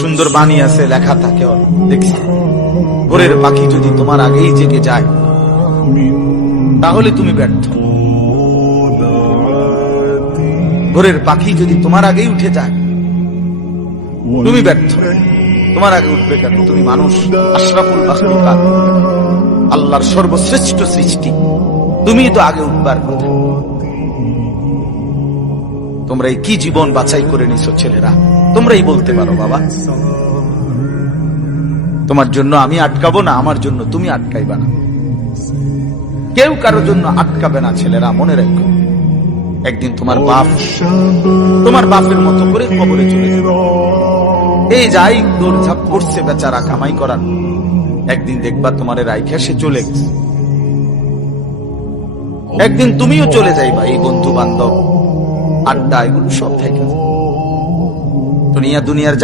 সুন্দর বাণী আছে, লেখা থাকে, দেখছি, ভোরের পাখি যদি তোমার আগেই জেগে যায় তাহলে তুমি ব্যর্থ। ভোরের পাখি যদি তোমার আগেই উঠে যায় তুমি ব্যর্থ। তোমার আগে উঠবে কেন? তুমি মানুষ, আশরাফুল মাখলুকাত, আল্লাহর সর্বশ্রেষ্ঠ সৃষ্টি, তুমি তো আগে উঠবার কথা। তোমরা কি জীবন বাছাই করে নিছো ছেলেরা, তোমরাই বলতে পারো বাবা। তোমার জন্য আমি আটকাবো না, আমার জন্য তুমি আটকাইবা না। কেউ কারোর জন্য আটকাবে না ছেলেরা, মনে রাখো। একদিন তোমার বাপ তোমার বাপের মতো করে কবরে চলে যাবে। এই যাই দৌড়ঝাঁপ করছে বেচারা কামাই করার, একদিন দেখবা তোমার রাইখা সে চলে গেছে। একদিন তুমিও চলে যাইবা। এই বন্ধু বান্ধব, আড্ডা, এগুলো সব থেকে দুনিয়ার